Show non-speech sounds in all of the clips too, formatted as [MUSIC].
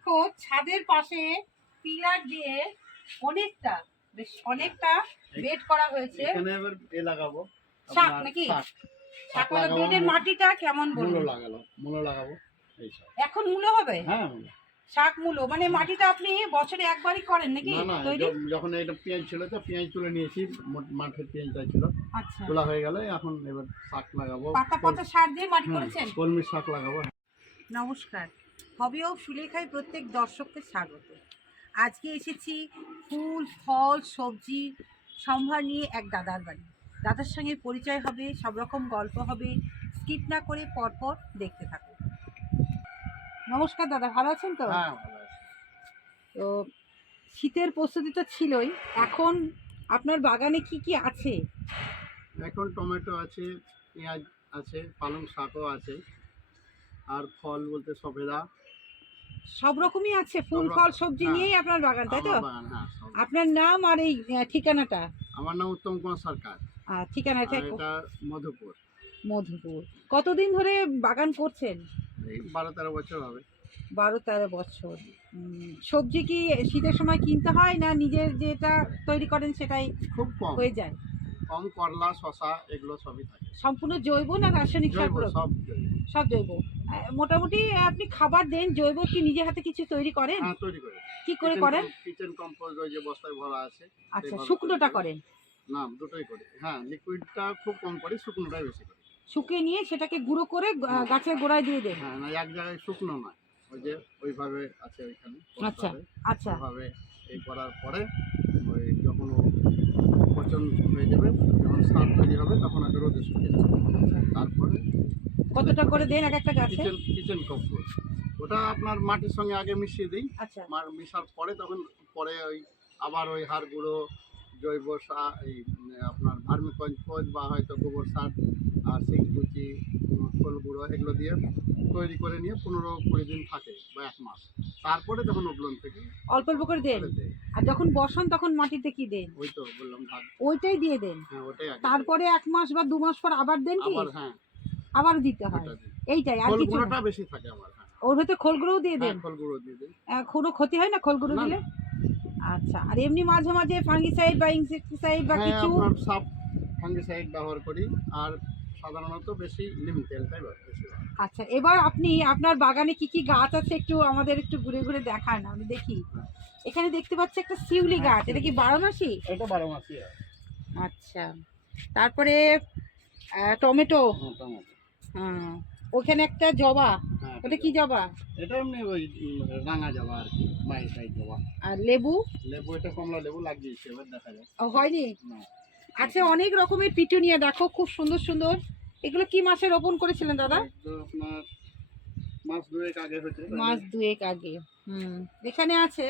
দেখো ছাদের পাশে পিলার দিয়ে অনেকটা বেশ অনেকটা বেড করা হয়েছে। এখানে এবার এ লাগাবো। শাক নাকি? শাক। লাগাবো, বেডের মাটিটা কেমন মূলো লাগালো মূলো লাগাবো এই সব এখন মূলো হবে? হ্যাঁ শাক মূলো। মানে মাটিটা আপনি বছরে একবারই করেন নাকি তৈরি? যখন এটা পেঁয়াজ ছিল তো পেঁয়াজ তুলে নিয়েছি মাঠের পেঁয়াজটা ছিল। আচ্ছা। তোলা হয়ে গেলে এখন এবার শাক লাগাবো। পাতা পাতা সার দিয়ে মাটি করেছেন? কলমির শাক লাগাবো। নমস্কার। হবি অফ সুলেখায় প্রত্যেক দর্শককে স্বাগত। আজকে এসেছি ফুল ফল সবজি সম্ভার নিয়ে এক দাদার বাড়ি। দাদার সঙ্গে পরিচয় হবে সব রকম গল্প হবে স্কিপ না করে পরপর দেখতে থাকুন। নমস্কার দাদা ভালো আছেন তো? হ্যাঁ তো শীতের প্রস্তুতি তো ছিলই এখন আপনার বাগানে কি কি আছে? এখন টমেটো আছে পেঁয়াজ আছে পালং শাকও আছে আর ফল বলতে সবেদা। সব রকমই আছে ফুল ফল সবজি হ্যাঁ। নিয়েই আপনার বাগান তাই তো? হ্যাঁ। আপনার নাম আর এই ঠিকানাটা? আমার নাম উত্তম কুমার সরকার। ঠিকানাটা মধুপুর। মধুপুর। কতদিন ধরে বাগান করছেন? বারো তেরো বছর হবে। বারো তেরো বছর। সবজি কি শীতের সময় কিনতে হয় না নিজের যেটা তৈরি করেন সেটাই খুব কম। হয়ে যায়? কম করলা শশা এগুলো সবই থাকে। সম্পূর্ণ জৈব না রাসায়নিক সার জৈব প্রয়োগ? সব জৈব। সব জৈব। আহ, মোটামুটি আপনি খাবার দেন জৈব কি নিজে হাতে কিছু তৈরি করেন? হ্যাঁ তৈরি করে। কি করে করেন? কিচেন কম্পোজ ওই যে বস্তায় ভরা আছে আচ্ছা এইভাবে শুকনোটা করি। করেন? না দুটোই করি। হ্যাঁ লিকুইডটা খুব কম করি শুকনোটাই বেশি করি। শুকিয়ে নিয়ে সেটাকে গুঁড়ো করে আহ, গাছের গোড়ায় দিয়ে দেন? হ্যাঁ না এক জায়গায় শুকনো নয়। ওই যে ওইভাবে আছে ওইখানে আচ্ছা। আচ্ছা। ওইভাবে এই করার পরে পচন হয়ে যাবে যখন সার তৈরি হবে তখন আগে রোদে শুকিয়ে যাবে। তারপরে কতটা করে দেন? এক একটা গাছে? কিচেন কিচেন কম্পোস্ট ওটা আপনার মাটির সঙ্গে আগে মিশিয়ে দিই। আচ্ছা। মিশার পরে তখন পরে ওই আবার ওই হাড় গুঁড়ো জৈব সার এই আপনার ভার্মি কম্পোজ বা হয়তো গোবর সার আর সেই কুচি খোল গুঁড়ো এগুলো দিয়ে তৈরি করে নিয়ে পনেরো কুড়ি দিন থাকে বা এক মাস। তারপরে তখন ওগুলোন থেকে অল্প অল্প করে দেন? আর যখন বসান তখন মাটিতে কি দেন? ওই তো বললাম ওইটাই দিয়ে দেন? হ্যাঁ ওটাই আগে তারপরে এক মাস বা দু মাস পর আবার দেন কি? আবার হ্যাঁ। আবার দিতে হয়। এইটাই আর কিছু না। বেশি থাকে আমার হ্যাঁ। ওর হয়তো খোলগুলোও দিয়ে দেন? হ্যাঁ, খোল গুঁড়ো দিয়ে আহ, কোনো ক্ষতি হয় না খোলগুলো দিলে? আচ্ছা আর এমনি মাঝে মাঝে ফাঙ্গিসাইড বা ইনসেক্টিসাইড বা কিছু? সাপ ফাঙ্গিসাইড ব্যবহার করি। আর সাধারণত বেশি নিম তেলটাই বেশি আচ্ছা এবার আপনি আপনার বাগানে কি কি গাছ আছে একটু আমাদের একটু ঘুরে ঘুরে দেখান আমি দেখি। হ্যাঁ। এখানে দেখতে পাচ্ছি একটা শিউলি গাছ এটা কি বারো মাসি এটা বারো মাসই হয়। আচ্ছা তারপরে টমেটো। হ্যাঁ, টমেটো। হ্যাঁ ওখানে একটা জবা হ্যাঁ, ওটা কি জবা? এটা এমনি ওই রাঙা জবা আর কি মাই সাইড যাওয়া আর লেবু? লেবু এটা কমলা লেবু লাগিয়েছে এবার দেখা যাক। ও, হয়নি? না। আচ্ছা অনেক রকমের পিটুনিয়া দেখো খুব সুন্দর সুন্দর। এগুলো কি মাসে রোপণ করেছিলেন দাদা? মাস দুয়েক আগে হয়েছে মাস দুয়েক আগে হুম। এখানে আছে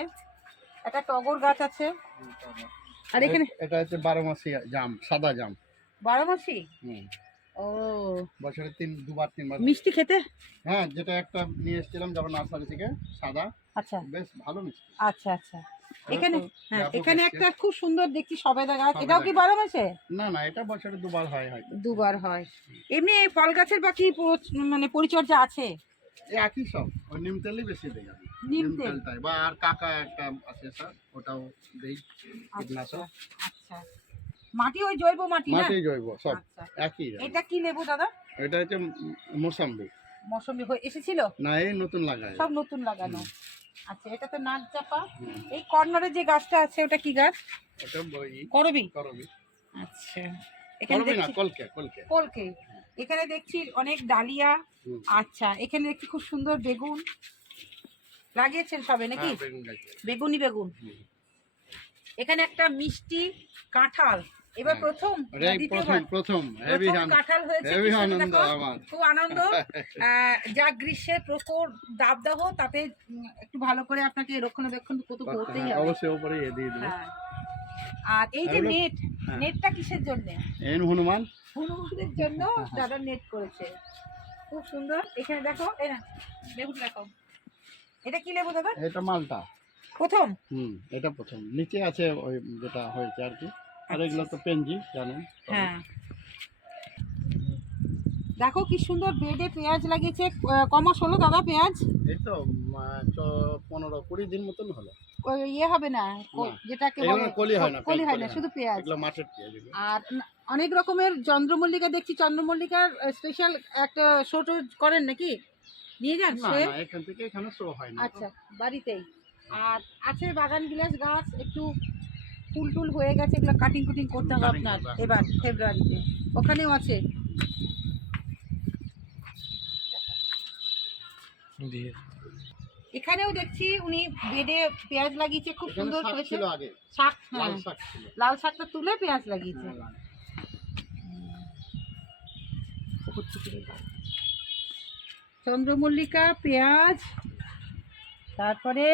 একটা টগর গাছ আছে। আর এখানে এটা হচ্ছে বারো মাসি জাম সাদা জাম। বারো মাসি? ও। বছরে তিন দুবার তিনবার মিষ্টি খেতে? হ্যাঁ যেটা একটা নিয়ে এসেছিলাম যখন নার্সারি থেকে সাদা। আচ্ছা। বেশ ভালো মিষ্টি। আচ্ছা আচ্ছা। এখানে হ্যাঁ এখানে একটা খুব সুন্দর দেখছি সবেদা গাছ এটাও কি বারো মাসে? না না এটা বছরে দুবার হয় হয়তো। দুবার হয়। এমনি এই ফল গাছের বাকি মানে পরিচর্যা আছে? একই সব ওই নিম তেলই বেশি আমি। নিম তেলটাই। বা আর কাকা একটা আছে স্যার ওটাও দিই কীটনাশক। আচ্ছা। মাটি ওই জৈব মাটি না? মাটি জৈব সব আচ্ছা। একই এটা কি লেবু দাদা? এটা হচ্ছে মোসাম্বি। মৌসুমি হয়ে এসেছিল? না এই নতুন লাগায়। সব নতুন লাগানো। আচ্ছা এটা তো চাপা। এই কর্নারে যে গাছটা আছে ওটা কি গাছ? করবি? করবি। আচ্ছা। এখানে দেখছি কলকে এখানে দেখছি অনেক ডালিয়া। আচ্ছা এখানে দেখছি খুব সুন্দর বেগুন। লাগিয়েছেন সবে নাকি? হ্যাঁ। বেগুনি বেগুন এখানে একটা মিষ্টি কাঁঠাল। এবার হ্যাঁ। প্রথম? প্রথম প্রথম হেভি কাঁঠাল হয়েছে হেভি আনন্দ আমার খুব আনন্দ। [LAUGHS] যা গ্রীষ্মের প্রখর দাবদাহ তাতে একটু ভালো করে আপনাকে রক্ষণাবেক্ষণ তো করতেই হ্যাঁ, হবে। অবশ্যই উপরে দিয়ে দেবো। হ্যাঁ। আর এই যে নেট হ্যাঁ। নেটটা কিসের জন্য? এন হনুমান। হনুমানের জন্য [LAUGHS] দাদা নেট করেছে। খুব সুন্দর। এখানে দেখো এই না লেবু দেখো। এটা কি লেবু দাদা? এটা মালটা। প্রথম? হুম এটা প্রথম। নিচে আছে ওই যেটা হয়েছে আর কি। আর এগুলো তো পেনজি জানেন হ্যাঁ। দেখো কি সুন্দর বেডে পেঁয়াজ লাগিয়েছে। কমাস হলো দাদা পেঁয়াজ? এই তো পনেরো কুড়ি দিন মতন হলো। ইয়ে হবে না ক- যেটাকে কলি হয় না, কলি হয় না শুধু পেঁয়াজ। এগুলো পেঁয়াজ আর অনেক রকমের চন্দ্রমল্লিকা দেখছি চন্দ্রমল্লিকার স্পেশাল একটা শোটো করেন নাকি? নিয়ে যান সে এখান থেকে এখানে শো হয় না। আচ্ছা বাড়িতেই। আর আছে বাগান বিলাস গাছ একটু ফুল টুল হয়ে গেছে এগুলো কাটিং কুটিং করতে হবে আপনার। এবার ফেব্রুয়ারিতে ওখানেও আছে। এখানেও দেখছি উনি বেডে পেঁয়াজ লাগিয়েছে খুব সুন্দর হয়েছে। শাক লাল হ্যাঁ। লাল শাকটা তুলে পেঁয়াজ লাগিয়েছে। হ্যাঁ, চন্দ্রমল্লিকা পেঁয়াজ তারপরে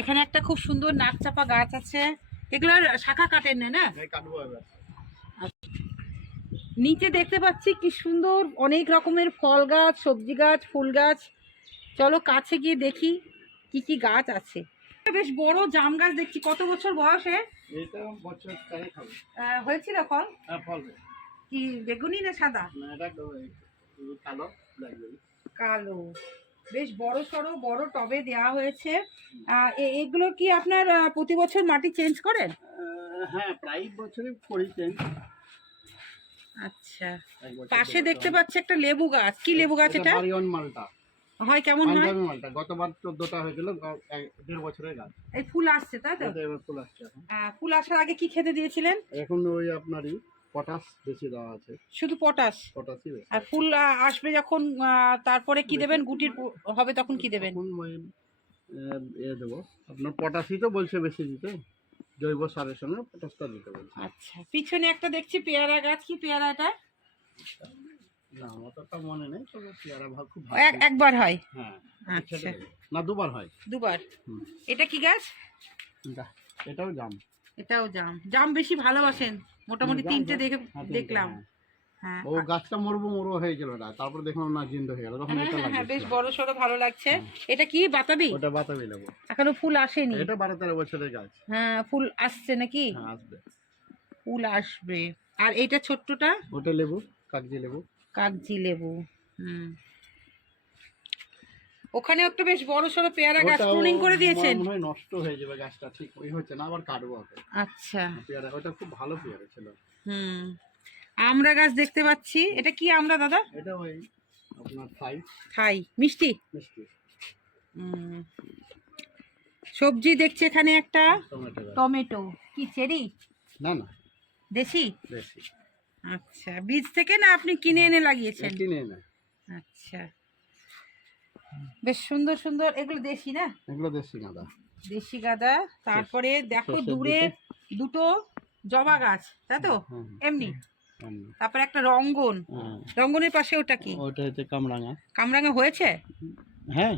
এখানে একটা খুব সুন্দর নাকচাপা গাছ আছে। এগুলোর শাখা কাটেন না না? এবার। নিচে দেখতে পাচ্ছি কি সুন্দর অনেক রকমের ফল গাছ সবজি গাছ ফুল গাছ। চলো কাছে গিয়ে দেখি কি কি গাছ আছে। বেশ বড় জাম গাছ দেখছি কত বছর বয়সে বছর হয়েছিল ফল? হ্যাঁ ফলবে কি বেগুনি না সাদা? না এটা কালো কালো। বেশ বড় সড়ো বড় টবে দেওয়া হয়েছে। এগুলো কি আপনার প্রতি বছর মাটি চেঞ্জ করেন? হ্যাঁ প্রায় বছরই করি চেঞ্জ আচ্ছা। পাশে দেখতে পাচ্ছি একটা লেবু গাছ। কি লেবু গাছ এটা? মালটা। হয় কেমন হয়? মালটা। গতবার চোদ্দটা হয়েছিল দেড় বছরের গাছ। এই ফুল আসছে তাই তো? ফুল আসছে ফুল আসার আগে কি খেতে দিয়েছিলেন? এখন ওই আপনারই পটাশ বেশি দেওয়া আছে। শুধু পটাশ? পটাশই বেশি। আর ফুল আসবে যখন তারপরে কি দেবেন? গুটির হবে তখন কি দেবেন? এ দেবো। আপনার পটাশই তো বলছে বেশি দিতে। জৈব সারের সঙ্গে পটাশটা দিতে বলছে। আচ্ছা পিছনে একটা দেখছি পেয়ারা গাছ কি পেয়ারা এটা না আমার মনে নেই তবে পেয়ারা ভাগ খুব একবার হয়? হ্যাঁ আচ্ছা। না দুবার হয়। দুবার? এটা কি গাছ? এটা- এটাও জাম। এটাও জাম। জাম বেশি ভালোবাসেন। মোটামুটি তিনটে দেখে হ্যাঁ, দেখলাম। হ্যাঁ। হ্যাঁ। ও গাছটা মরবো মরবো হয়েছিল না তারপর দেখলাম না জিন্দ হয়ে গেল। তখন হ্যাঁ, এটা হ্যাঁ, হ্যাঁ, বেশ বড় সড়ো ভালো লাগছে। এটা কি বাতাবি? ওটা বাতাবি লেবু এখনও ফুল আসেনি। এটা বারো তেরো বছরের গাছ। হ্যাঁ ফুল আসছে নাকি? হ্যাঁ আসবে। ফুল আসবে। আর এইটা ছোট্টটা? ওটা লেবু কাগজি লেবু। কাগজি লেবু। হুম। ওখানে একটা বেশ বড় সড়ো পেয়ারা গাছ প্রুনিং করে দিয়েছেন। মনে হয় নষ্ট হয়ে যাবে গাছটা ঠিক ওই হচ্ছে না আবার কাটবো আচ্ছা। পেয়ারা ওটা খুব ভালো পেয়ারা ছিল। হুম। আমরা গাছ দেখতে পাচ্ছি। এটা কি আমরা দাদা? এটা ওই আপনার থাই। খাই মিষ্টি? মিষ্টি। সবজি দেখছি এখানে একটা। টমেটো। কি চেরি? না না। দেশি? বেশি আচ্ছা। বীজ থেকে না আপনি কিনে এনে লাগিয়েছেন? কিনে না আচ্ছা। বেশ সুন্দর সুন্দর। এগুলো দেশি না? এগুলো দেশি গাঁদা। দেশি গাঁদা। তারপরে দেখো দূরে দুটো জবা গাছ তাই তো? হ্যাঁ, এমনি? হুম, তারপরে একটা রঙ্গন। হ্যাঁ। রঙ্গনের পাশে ওটা কি? ওটা হচ্ছে কামরাঙা। কামরাঙা হয়েছে? হ্যাঁ।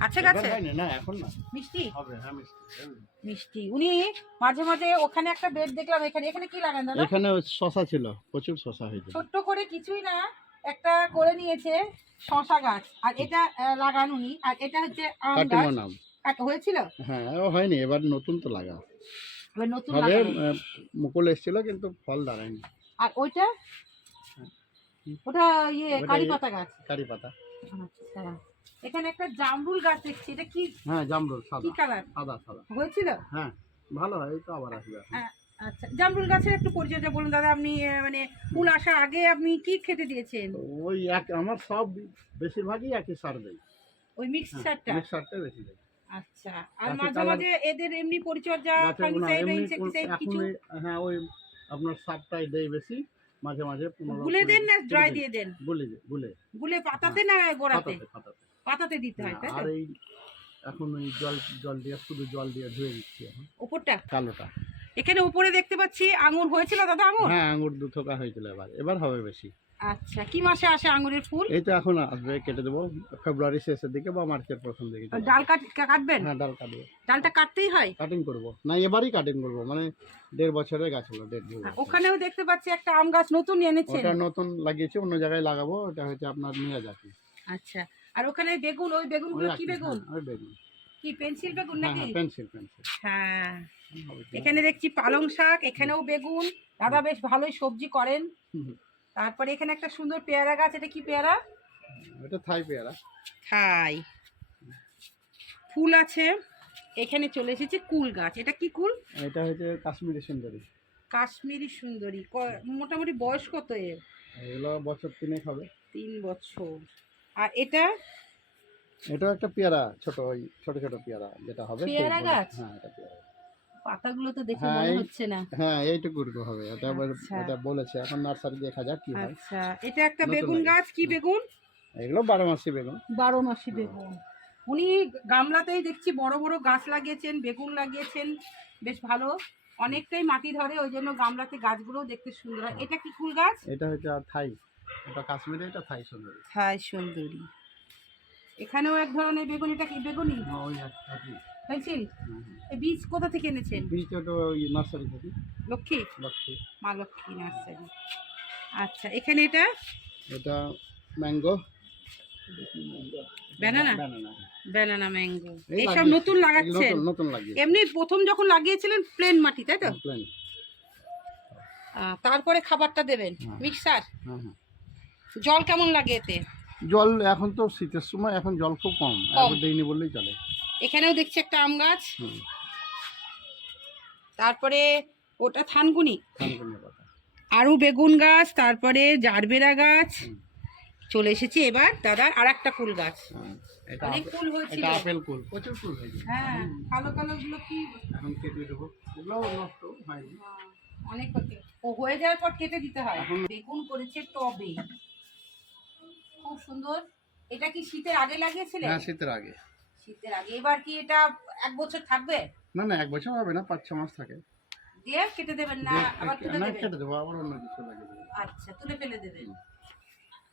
আছে গাছে? না এখন না। মিষ্টি? হবে হ্যাঁ মিষ্টি মিষ্টি। উনি মাঝে মাঝে ওখানে একটা বেড দেখলাম এখানে এখানে কি লাগান দাদা? এখানে শশা ছিল প্রচুর শশা হয়েছিল ছোট্ট করে কিছুই না একটা করে নিয়েছে শশা গাছ আর এটা লাগান উনি আর এটা হচ্ছে আম গাছ। হয়েছিল? হ্যাঁ ও হয়নি এবার নতুন তো লাগা। এবার নতুন মুকুল এসেছিল কিন্তু ফল দাঁড়ায়নি। আর ওইটা? ওটা ইয়ে কারি ইয়ে। পাতা গাছ। কারি পাতা। আচ্ছা। এখানে একটা জামরুল গাছ দেখছি এটা কি? হ্যাঁ জামরুল কি সাদা কালার? সাদা সাদা। হয়েছিল? হ্যাঁ ভালো হয় তো আবার আসবে হ্যাঁ, আচ্ছা জামরুল গাছের একটু পরিচর্যা বলুন দাদা আপনি মানে ফুল আসার আগে আপনি কি খেতে দিয়েছেন? ওই এক আমার সব বেশিরভাগই একই সার দেয়। ওই মিক্স সারটা? মিক্স সারটা বেশি দেয়। আচ্ছা আর মাঝে মাঝে এদের এমনি পরিচর্যা ফাঙ্গিসাইড বা ইনসেক্টিসাইড কিছু? হ্যাঁ ওই আপনার সারটাই দেয় বেশি মাঝে মাঝে গুলে দেন না ড্রাই দিয়ে। দেন? গুলে গুলে। গুলে পাতাতে না গোড়াতে? পাতাতে দিতে হয় তাই হ্যাঁ, আর তো এই এখন ওই জল জল দিয়ে শুধু জল দিয়ে ধুয়ে দিচ্ছি এখন। উপরটা কালোটা। এখানে উপরে দেখতে পাচ্ছি আঙুর হয়েছিল দাদা আঙুর? হ্যাঁ আঙুর দু থোকা হয়েছিল এবার। এবার হবে বেশি। আচ্ছা কি মাসে আসে আঙুরের ফুল? এই তো এখন আসবে কেটে দেবো। ফেব্রুয়ারি শেষের দিকে বা মার্চের প্রথম দিকে ডাল কাট কাটবেন? হ্যাঁ ডাল কাটবো। ডালটা কাটতেই হয়? কাটিং করব। না এবারই কাটিং করব মানে দেড় বছরের গাছ হলো দেড় বছর। ওখানেও দেখতে পাচ্ছি একটা আম গাছ নতুন এনেছেন। ওটা নতুন লাগিয়েছি অন্য জায়গায় লাগাবো ওটা হচ্ছে আপনার নিয়ে যাচ্ছি। আচ্ছা আর ওখানে বেগুন ওই বেগুনগুলো কি বেগুন? ওই বেগুন। কি পেন্সিল বেগুন হ্যাঁ নাকি? হ্যাঁ পেন্সিল পেন্সিল। হ্যাঁ। এখানে দেখছি পালং শাক এখানেও বেগুন। দাদা বেশ ভালোই সবজি করেন। তারপরে এখানে একটা সুন্দর পেয়ারা গাছ এটা কি পেয়ারা? এটা থাই পেয়ারা। খাই ফুল আছে। এখানে চলে এসেছে কুল গাছ। এটা কি কুল? এটা হচ্ছে কাশ্মীরি সুন্দরী। কাশ্মীরি সুন্দরী। মোটামুটি বয়স কত এর? এগুলো বছর তিনেক হবে। তিন বছর। আর এটা? এটাও একটা পেয়ারা ছোট ওই ছোট ছোট পেয়ারা যেটা হবে পেয়ারা গাছ? হ্যাঁ এটা পেয়ারা। পাতাগুলো তো দেখে হ্যাঁ, মনে হচ্ছে না। হ্যাঁ এইটুকু হবে এটা আচ্ছা। এটা বলেছে এখন নার্সারি দেখা যাক কি হয়। আচ্ছা এটা একটা বেগুন গাছ কি বেগুন? এগুলো বারো মাসি বেগুন। বারো মাসি বেগুন। উনি গামলাতেই দেখছি বড় বড় গাছ লাগিয়েছেন বেগুন লাগিয়েছেন বেশ ভালো। অনেকটাই মাটি ধরে ওই জন্য গামলাতে গাছগুলোও দেখতে সুন্দর হয়। এটা কি ফুল গাছ? এটা হচ্ছে আর থাই এটা কাশ্মীরে এটা থাই সুন্দরী। থাই সুন্দরী। এখানেও এক ধরনের বেগুন এটা কি? বেগুনি? হ্যাঁ, ওই পেন্সিল? হুম, হুম। এই বীজ কোথা থেকে এনেছেন? বীজ ওটা ওই নার্সারি থেকে। লক্ষ্মী? লক্ষ্মী। মা লক্ষ্মী নার্সারি। আচ্ছা এখানে এটা? এটা ম্যাঙ্গো? ব্যানানা? ব্যানানা। ম্যাঙ্গো। এই এইসব নতুন লাগাচ্ছেন? নতুন নতুন লাগিয়ে এমনি প্রথম যখন লাগিয়েছিলেন প্লেন মাটি তাই তো? প্লেন তারপরে খাবারটা দেবেন? হ্যাঁ। মিক্সার? হ্যাঁ হ্যাঁ। জল কেমন লাগে এতে? জল এখন তো শীতের সময় এখন জল খুব কম। এখন দেয়নি বললেই চলে। এখানেও দেখছি একটা আম গাছ। তারপরে ওটা থানকুনি। আরও বেগুন গাছ তারপরে জারবেরা গাছ। চলে এসেছি এবার দাদার আর একটা ফুল গাছ। হ্যাঁ, অনেক ফুল হয়েছিল। আপেল কুল প্রচুর ফুল হয়েছে। হ্যাঁ কালো কালো গুলো কি? এখন কেটে দেবো। এগুলো নষ্ট হয়নি। অনেক হচ্ছে ও হয়ে যাওয়ার পর কেটে দিতে হয়। এখন- বেগুন করেছে টবে। খুব সুন্দর। এটা কি শীতের আগে লাগিয়েছিলেন হ্যাঁ শীতের আগে। শীতের আগে। এবার কি এটা এক বছর থাকবে? না না এক বছর হবে না পাঁচ ছ মাস থাকে। দিয়ে কেটে দেবেন না? আবার তুলে দেবেন? কেটে দেবো আবার অন্য কিছু লাগিয়ে আচ্ছা তুলে ফেলে দেবেন।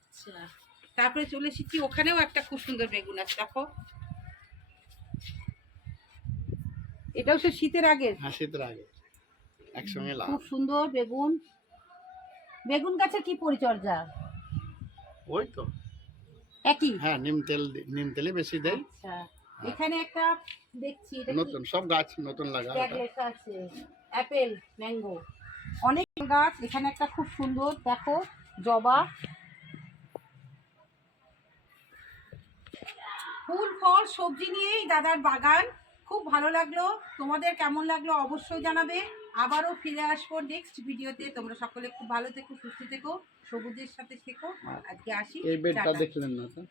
আচ্ছা তারপরে চলে এসেছি ওখানেও একটা খুব সুন্দর বেগুন আছে দেখো। এটাও সে শীতের আগে? হ্যাঁ শীতের আগে। একসঙ্গে লাভ খুব সুন্দর বেগুন। বেগুন গাছের কি পরিচর্যা? ওই তো। একই? হ্যাঁ নিম তেল নিম তেলে বেশি দেয়। আচ্ছা। এখানে একটা দেখছি এটা নতুন সব গাছ নতুন লাগা লেখা আছে অ্যাপেল ম্যাঙ্গো। অনেক গাছ এখানে একটা খুব সুন্দর দেখো জবা। ফুল ফল সবজি নিয়েই দাদার বাগান। খুব ভালো লাগল। তোমাদের কেমন লাগল অবশ্যই জানাবে। আবারও ফিরে আসব নেক্সট ভিডিওতে তোমরা সকলে খুব ভালো থেকো সুস্থ থেকো সবুজের সাথে থেকো। আজকে আসি। এই বেডটা দেখলেন না স্যার